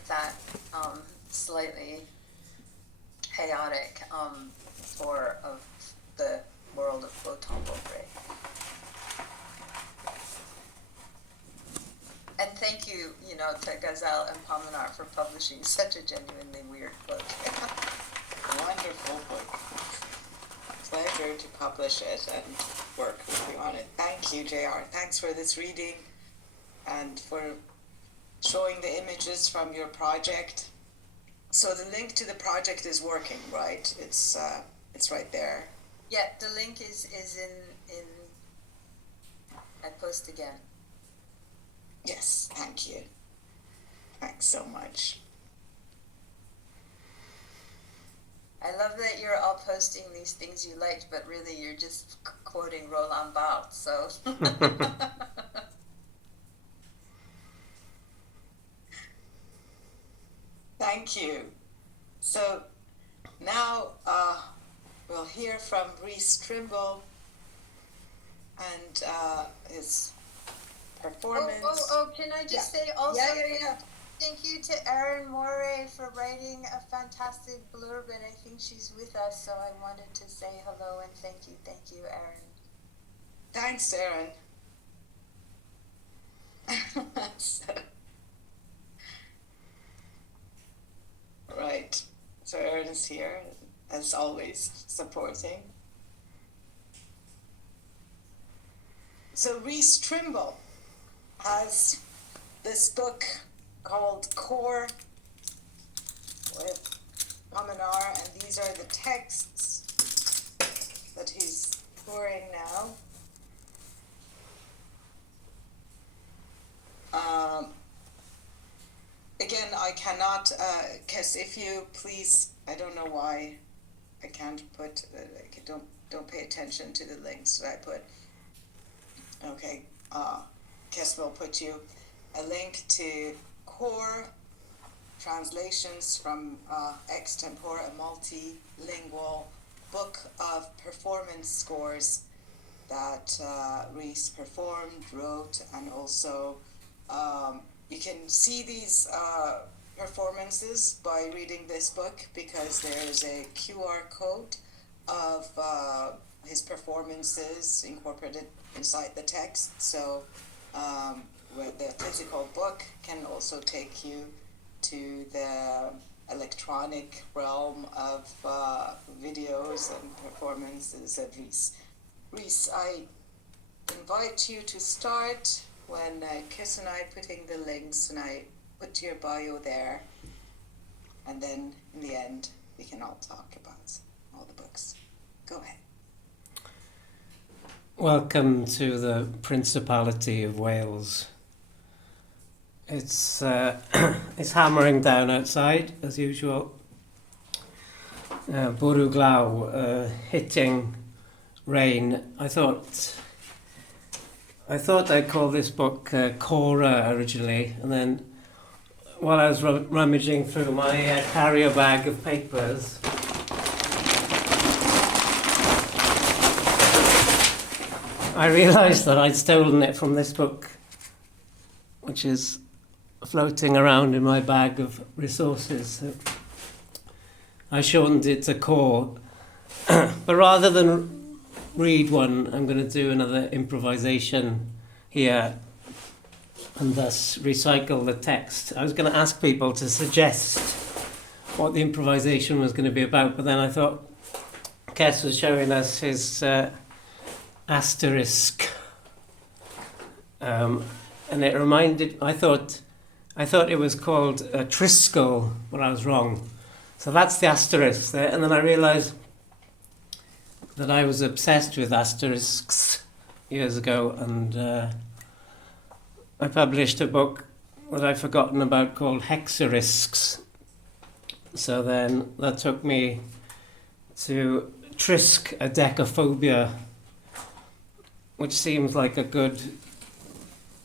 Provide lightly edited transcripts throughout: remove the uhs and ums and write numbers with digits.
with that slightly chaotic tour of the world of Photontopre. And thank you, to Gazelle and Pamenar for publishing such a genuinely weird book. Wonderful book. Pleasure to publish it and work with you on it. Thank you, JR. Thanks for this reading and for showing the images from your project. So the link to the project is working, right? It's right there. Yeah, the link is in I post again. Yes, thank you. Thanks so much. I love that you're all posting these things you liked, but really you're just quoting Roland Barthes, so. Thank you. So now we'll hear from Rhys Trimble and his performance. Can I just say also? Yeah. Thank you to Erin Moray for writing a fantastic blurb, and I think she's with us, so I wanted to say hello and thank you, Erin. Thanks, Erin. Right, so Erin is here, as always, supporting. So Rhys Trimble has this book called Core with Pamenar, and these are the texts that he's pouring now. Again, I cannot, Kes, if you please, I don't know why I can't put, don't pay attention to the links that I put. Okay, Kes will put you a link to Core translations from Extempore, a multilingual book of performance scores that Rhys performed, wrote, and also you can see these performances by reading this book because there's a QR code of his performances incorporated inside the text. So where the physical book can also take you to the electronic realm of videos and performances of Rhys. Rhys, I invite you to start when Kes and I putting the links, and I put your bio there, and then in the end we can all talk about all the books. Go ahead. Welcome to the Principality of Wales. It's it's hammering down outside as usual. Bwrw glaw, hitting rain. I thought I'd call this book Cora originally, and then while I was rummaging through my carrier bag of papers, I realised that I'd stolen it from this book, which is floating around in my bag of resources. So I shortened it to Core, but rather than read one, I'm going to do another improvisation here and thus recycle the text. I was going to ask people to suggest what the improvisation was going to be about, but then I thought Kes was showing us his asterisk, and it reminded. I thought it was called Triskel, but I was wrong. So that's the asterisk there, and then I realised that I was obsessed with asterisks years ago, and I published a book that I've forgotten about called Hexerisks. So then that took me to Trisk, a decaphobia, which seems like a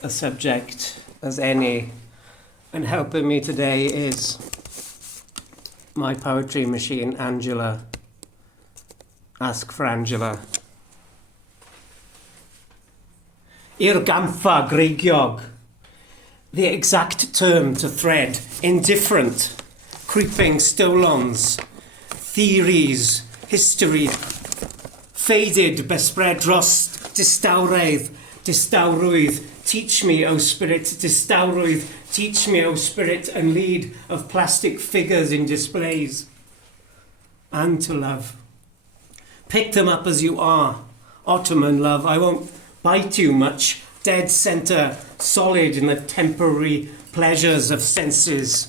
subject as any. And helping me today is my poetry machine, Angela. Ask for Angela. I'r gampfa greigiog, the exact term to thread. Indifferent, creeping stolons, theories, history, faded, bespread dros, distawrwydd, teach me, O Spirit, distawrwydd, teach me, O Spirit, and lead of plastic figures in displays, and to love. Pick them up as you are, Ottoman love. I won't bite you much, dead centre, solid in the temporary pleasures of senses.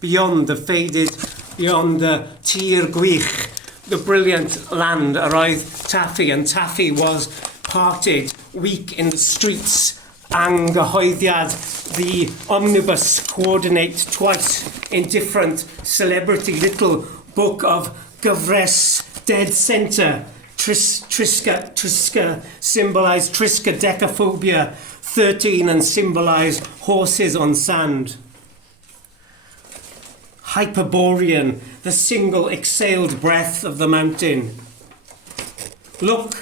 Beyond the faded, beyond the tir gwych, the brilliant land arrived Taffy, and Taffy was parted, weak in the streets, anghyhoeddiad, the omnibus coordinate twice in different celebrity little book of gyfres, dead centre, Triska symbolised triskaidekaphobia, 13 and symbolised horses on sand. Hyperborean, the single exhaled breath of the mountain. Look,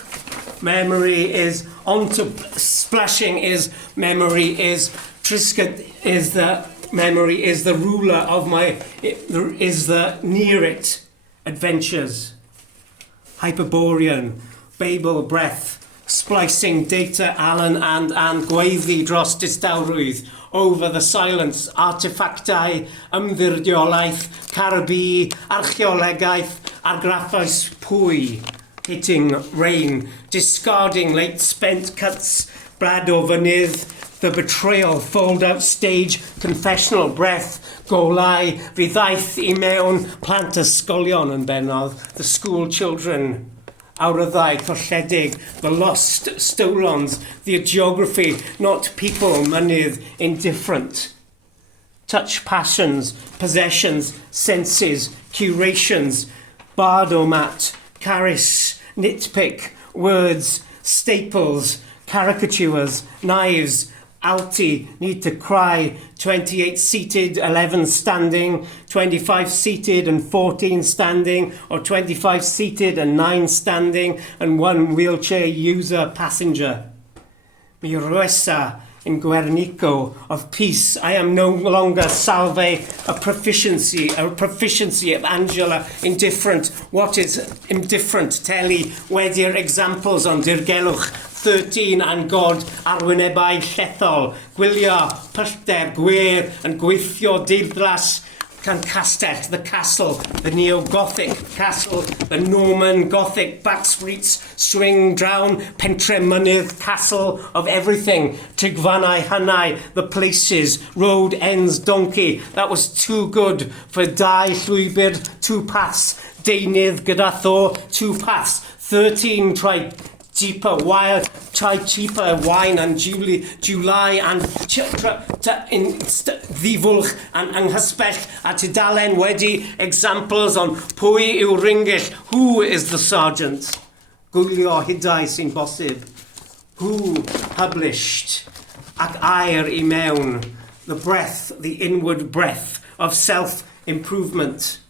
memory is onto splashing is memory is Triska is the memory is the ruler of my is the near it adventures. Hyperborean, Babel breath, splicing data Alan and gweiddi dros distawrwydd over the silence, artefactau, ymddiriolaeth, carbi, archeolegaeth, argraffais pwy, hitting rain, discarding late spent cuts, brad o fynydd, the betrayal, fold-out stage, confessional breath, golau, fi ddaeth I mewn plant ysgolion yn bennodd, the school children, awryddau, colledig, the lost stolons, the geography, not people, mynydd, indifferent. Touch passions, possessions, senses, curations, bardomat, caris, nitpick, words, staples, caricatures, knives, alti, need to cry, 28 seated, 11 standing, 25 seated and 14 standing, or 25 seated and 9 standing, and 1 wheelchair user passenger. Mi ruesa in Guernico of peace. I am no longer salve, a proficiency of Angela, indifferent. What is indifferent? Teli, wedi'r examples on dirgelwch, 13 and God, arwynebau llethol, gwylio, pylter, gwyr, and gweithio diflas, Cancastell, the castle, the neo-Gothic castle, the Norman Gothic backstreets, swing drown, pentre mynydd, castle of everything, Tigfanau Hannau, the places, road ends donkey. That was too good for dau llwybr, 2 paths, deunydd gyda Thor, 2 paths, 13 try cheaper wire, chai cheaper wine and July and ddifwlch and anghysbell a tudalen wedi examples on pwy yw ringill, who is the sergeant, gwylio hydau sy'n bosib, who published, ac air I mewn, the breath, the inward breath of self-improvement,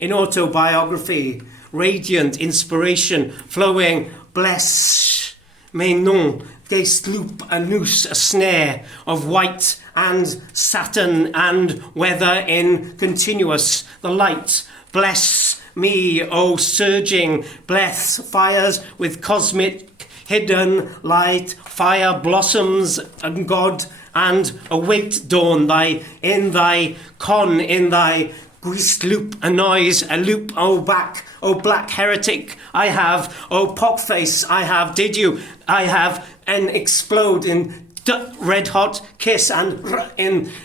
in autobiography, radiant inspiration, flowing, bless, may non, geist loop, a noose, a snare of white and Saturn and weather in continuous, the light, bless me, O surging, bless fires with cosmic hidden light, fire blossoms and God, and await dawn in thy greased loop, a noise, a loop, O black heretic, I have, O pockface, I have, did you, I have, and explode in red hot kiss and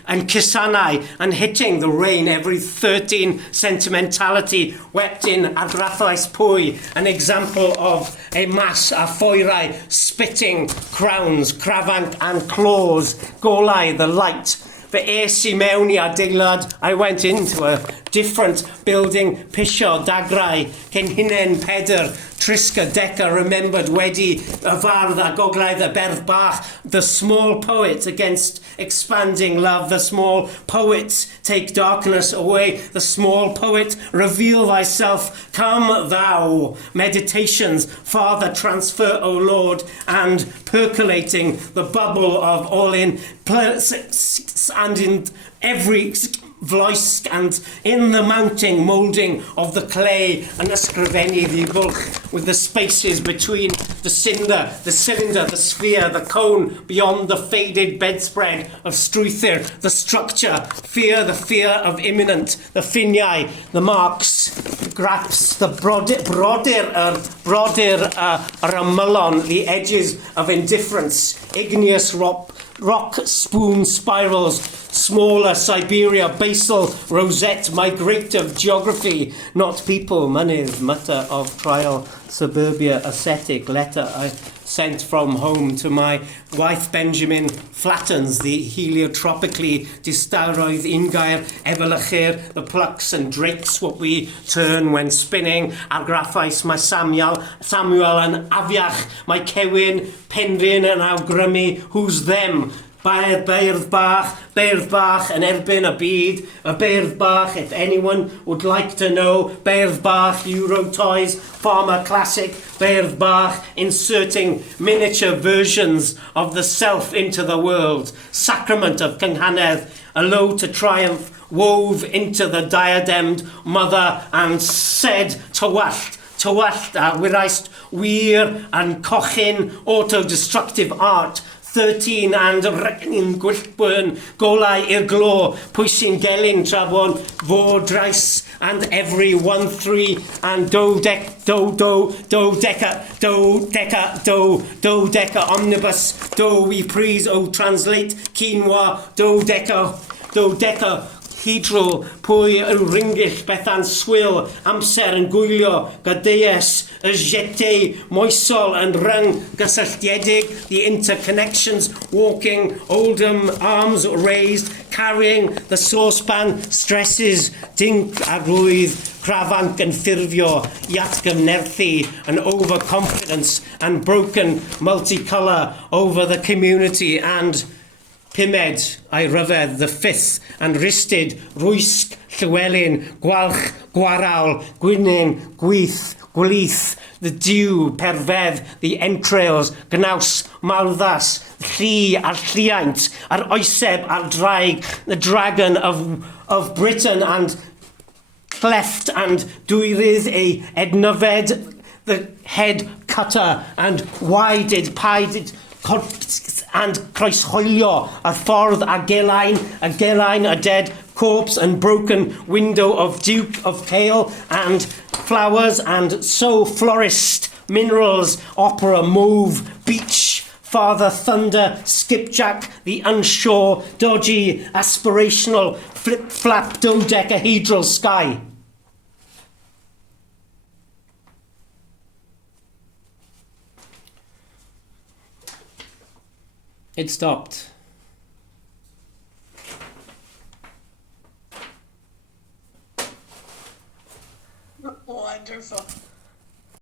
kissanai, and hitting the rain every 13, sentimentality, wept in adrathais pwy, an example of a mass, a phoirai, spitting crowns, cravant and claws, golai, the light. Fy es I mewn I adeilad, I went into a different building, pisio, dagrau, cyn hunen peder, Trisca Deca remembered wedi y fardd a gogledd y berth bach, the small poet against expanding love, the small poet take darkness away, the small poet reveal thyself, come thou, meditations, Father transfer, O Lord, and percolating the bubble of all in and in every voice and in the mounting moulding of the clay and ysgrifennu ddibwlch with the spaces between the cinder, the cylinder, the sphere, the cone beyond the faded bedspread of strwythur, the structure, the fear of imminent, the ffiniau, the marks, the graps, the brodir ymylon, the edges of indifference, igneous rock spoon spirals, smaller Siberia, basal rosette, migrative geography, not people, mynydd, mutter of trial, suburbia, ascetic, letter I sent from home to my wife Benjamin flattens the heliotropically distawroedd ungair efelychir, the plucks and drakes what we turn when spinning, argraffais my Samuel and afiach, my cewin, penryn and awgrymu, who's them? Beirdd bach, and erbyn y byd, a beirdd bach, if anyone would like to know, beirdd bach, Euro Toys, Farmer Classic, beirdd bach, inserting miniature versions of the self into the world, sacrament of Cynghanedd, a low to triumph, wove into the diademed mother, and said tywallt, wiraist, wir, and cochyn, auto-destructive art, 13 and reckoning gwyltbwyn, golau i'r glo, pwy sy'n gelyn trafod, fodrais, and every 1, 3, and do deca omnibus, do we please, oh translate, quinoa, do deca, hydro, pwy yw ringill bethan swyl, amser yn gwylio, gadeus, y jete, moesol and rung gysylltiedig, the interconnections, walking, oldham, arms raised, carrying the saucepan, stresses, dink a rwydd, crafanc and ffurfio, iatgyfnerthu, and overconfidence, and broken multicolour over the community, and Pumed, I ryfedd, the 5th, and risted, rwysg, llywelyn, gwalch, gwarawl, gwynyn, gwyth, gwlith, the dew, perfedd, the entrails, gnaws, malddas, llu a'r lluaint, a'r oeseb a'r draig, the dragon of Britain, and cleft and dwyrydd a ednyfed, the head cutter, and wided, paided, and croeshoelio, a ffordd a gelain, a dead corpse, and broken window of Duke of Kale, and flowers, and so florist, minerals, opera, mauve, beach, Father Thunder, skipjack, the unsure, dodgy, aspirational, flip-flap, dodecahedral sky. It stopped. Wonderful.